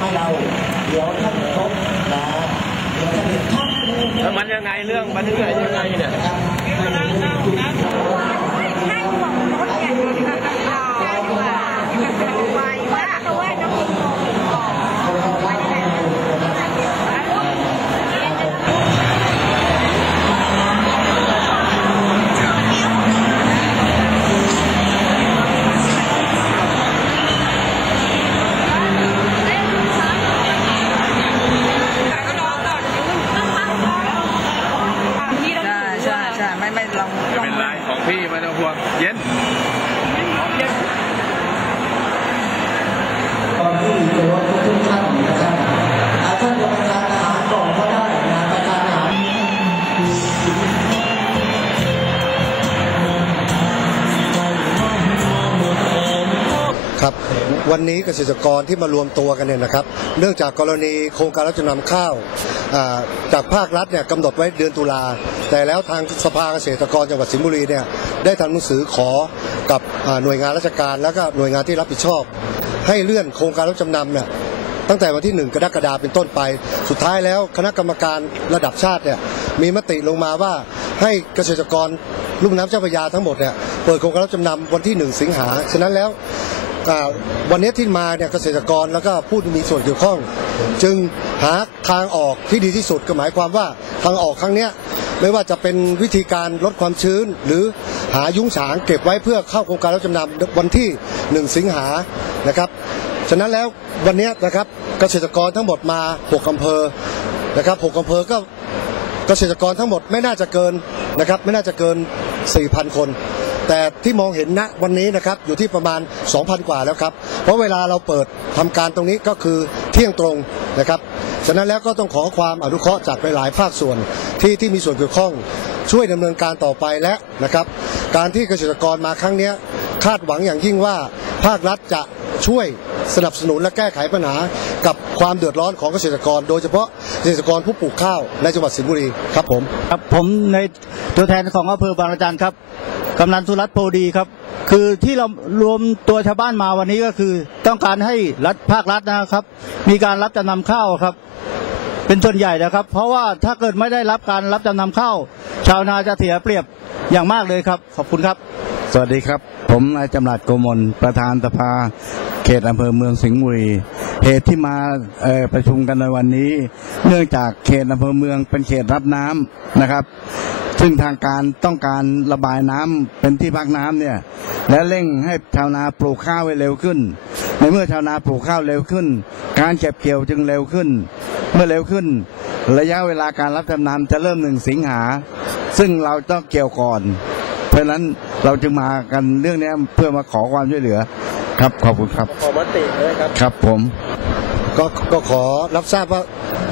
ให้เรา เดี๋ยวท่านพบนะเดี๋ยวจะเห็นภาพแล้วมันยังไงเรื่องมันถึงไหนยังไงเนี่ย เย็นก่อนที่จะรบทุกท่านนะครับอาท่านจะประทานอาหารก่อนก็ได้นะประทานอาหารครับ วันนี้เกษตรกรที่มารวมตัวกันเนี่ยนะครับ เนื่องจากกรณีโครงการรับจำนำข้าวจากภาครัฐเนี่ยกำหนดไว้เดือนตุลา แต่แล้วทางสภาเกษตรกรจังหวัดสิงห์บุรีเนี่ยได้ทำหนังสือขอกับหน่วยงานราชการ แล้วก็หน่วยงานที่รับผิดชอบ ให้เลื่อนโครงการรับจำนำเนี่ยตั้งแต่วันที่ 1 กรกฎาคมเป็นต้นไป สุดท้ายแล้วคณะกรรมการระดับชาติเนี่ยมีมติลงมาว่าให้เกษตรกรลุ่มน้ำเจ้าพระยาทั้งหมดเนี่ยเปิดโครงการรับจำนำวันที่ 1 สิงหาฉะนั้นแล้ว วันนี้ที่มาเนี่ยเกษตรกรแล้วก็ผู้ที่มีส่วนเกี่ยวข้อง จึงหาทางออกที่ดีที่สุดก็หมายความว่าทางออกครั้งเนี้ยไม่ว่าจะเป็นวิธีการลดความชื้น หรือหายุ้งฉางเก็บไว้เพื่อเข้าโครงการรับจำนำวันที่ 1 สิงหานะครับฉะนั้นแล้ววันนี้นะครับเกษตรกรทั้งหมดมา 6อำเภอนะครับ6อำเภอก็เกษตรกรทั้งหมดไม่น่าจะเกินนะครับไม่น่าจะเกิน 4,000 คน แต่ที่มองเห็นณวันนี้นะครับอยู่ที่ประมาณ 2,000 กว่าแล้วครับ เพราะเวลาเราเปิดทำการตรงนี้ก็คือเที่ยงตรงนะครับฉะนั้นแล้วก็ต้องขอความอนุเคราะห์จากหลายๆภาคส่วนที่ที่มีส่วนเกี่ยวข้องช่วยดำเนินการต่อไปและนะครับ การที่เกษตรกรมาครั้งนี้คาดหวังอย่างยิ่งว่าภาครัฐจะช่วย สนับสนุนและแก้ไขปัญหากับความเดือดร้อนของเกษตรกร โดยเฉพาะเกษตรกรผู้ปลูกข้าวในจังหวัดสิงห์บุรีครับผมครับผมในตัวแทนของอำเภอบางระจันครับกำนันสุรัตน์โพดีครับ คือที่เรารวมตัวชาวบ้านมาวันนี้ก็คือ ต้องการให้รัฐภาครัฐนะครับ มีการรับจำนำข้าวครับ เป็นส่วนใหญ่นะครับ เพราะว่าถ้าเกิดไม่ได้รับการรับจำนำข้าวชาวนาจะเสียเปรียบอย่างมากเลยครับ ขอบคุณครับ สวัสดีครับ ผมนายจำรัดโกมลประธานสภา เขตอำเภอเมืองสิงห์บุรีเหตุที่มาประชุมกันในวันนี้ เนื่องจากเขตอำเภอเมืองเป็นเขตรับน้ำนะครับ ซึ่งทางการต้องการระบายน้ำเป็นที่พักน้ำเนี่ยและเร่งให้ชาวนาปลูกข้าวให้เร็วขึ้น ในเมื่อชาวนาปลูกข้าวเร็วขึ้น การเก็บเกี่ยวจึงเร็วขึ้น เมื่อเร็วขึ้น ระยะเวลาการรับจำนำจะเริ่มหนึ่งสิงหา ซึ่งเราต้องเกี่ยวก่อน เพราะฉะนั้นเราจึงมากันเรื่องนี้เพื่อมาขอความช่วยเหลือ ครับขอบคุณครับขอมติเลยครับครับผม ก็ก็ขอรับทราบว่า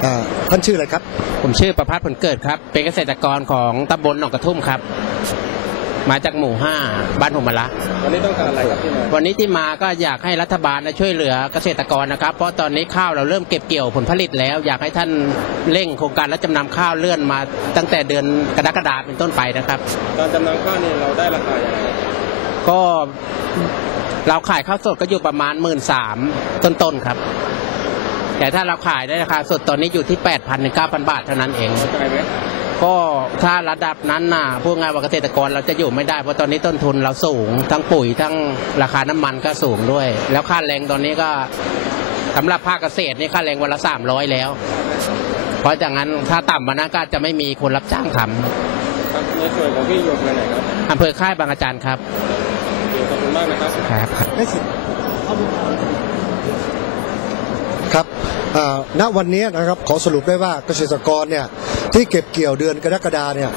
อ่าท่านชื่ออะไรครับ ผมชื่อประพัฒน์ผลเกิดครับ เป็นเกษตรกรของตำบลหนองกระทุ่มครับ มาจากหมู่ห้าบ้านผมมาละวันนี้ต้องการอะไรครับที่มาวันนี้ที่มาก็อยากให้รัฐบาลนะช่วยเหลือเกษตรกรนะครับ เพราะตอนนี้ข้าวเราเริ่มเก็บเกี่ยวผลผลิตแล้ว อยากให้ท่านเร่งโครงการรับจำนำข้าวเลื่อนมาตั้งแต่เดือนกรกฎาคมเป็นต้นไปนะครับ การจำนำข้าวนี่เราได้ราคาอย่างไรก็เราขายข้าวสดก็อยู่ประมาณหมื่นสามต้นๆครับ แต่ถ้าเราขายได้ราคาสดตอนนี้อยู่ที่ 8,000ถึง9,000 บาทเท่านั้นเองเข้าใจไหมก็ถ้าระดับนั้นน่ะพูดง่ายว่าเกษตรกรเราจะอยู่ไม่ได้เพราะตอนนี้ต้นทุนเราสูง ทั้งปุ๋ยทั้งราคาน้ำมันก็สูงด้วย แล้วค่าแรงตอนนี้ก็สำหรับภาคเกษตรนี่ค่าแรงวันละสามร้อยแล้ว เพราะจากนั้นถ้าต่ำมานั้นก็จะไม่มีคนรับจ้างทครับในส่วนของพี่อยู่อำเภอไหนครับำอำเภอค่ายบางอาจารย์ครับโอเคขอบคุณมากนะครับ ครับ ได้สิทธิ์ ครับณวันนี้นะครับขอสรุปได้ว่าเกษตรกรเนี่ยที่เก็บเกี่ยวเดือนกรกฎาเนี่ย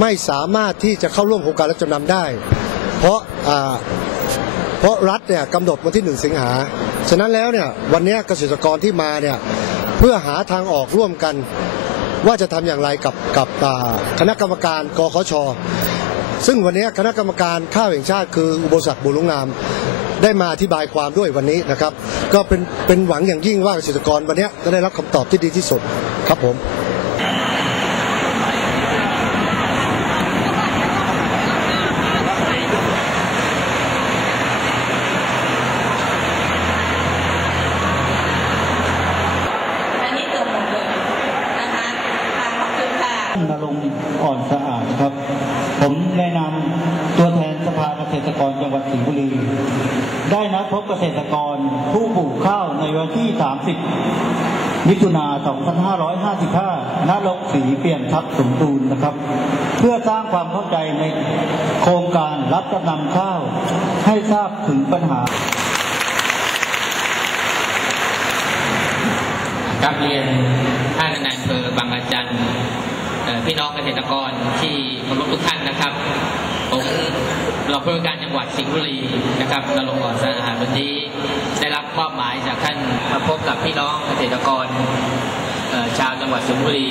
ไม่สามารถที่จะเข้าร่วมโครงการรับจำนำได้ เพราะเพราะรัฐเนี่ยกำหนดวันที่ 1 สิงหา ฉะนั้นแล้วเนี่ยวันนี้เกษตรกรที่มาเนี่ยเพื่อหาทางออกร่วมกัน ว่าจะทำอย่างไรกับกับคณะกรรมการกคชซึ่งวันนี้คณะกรรมการข้าวแห่งชาติคืออุโบสถบุรุงงาม ได้มาอธิบายความด้วยวันนี้นะครับ ก็เป็นเป็นหวังอย่างยิ่งว่าเกษตรกรวันนี้จะได้รับคำตอบที่ดีที่สุดครับผม อ่อนสะอาดครับ ผมแนะนำตัวแทนสภาเกษตรกรจังหวัดสิงห์บุรี ได้นัดพบเกษตรกรผู้ปลูกข้าวในวันที่ 30 มิถุนา 2555ณโรงสีเปลี่ยนทับสมบูรณ์นะครับ เพื่อสร้างความเข้าใจในโครงการรับจำนำข้าว ให้ทราบถึงปัญหากราบเรียนท่านนายอำเภอบางระจัน พี่น้องเกษตรกรที่เคารพทุกท่านนะครับผมรองผู้ว่าการจังหวัดสิงห์บุรีนะครับนรงค์ก่อนสะอาดวันนี้ได้รับมอบหมายจากท่านมาพบกับพี่น้องเกษตรกรชาวจังหวัดสิงห์บุรี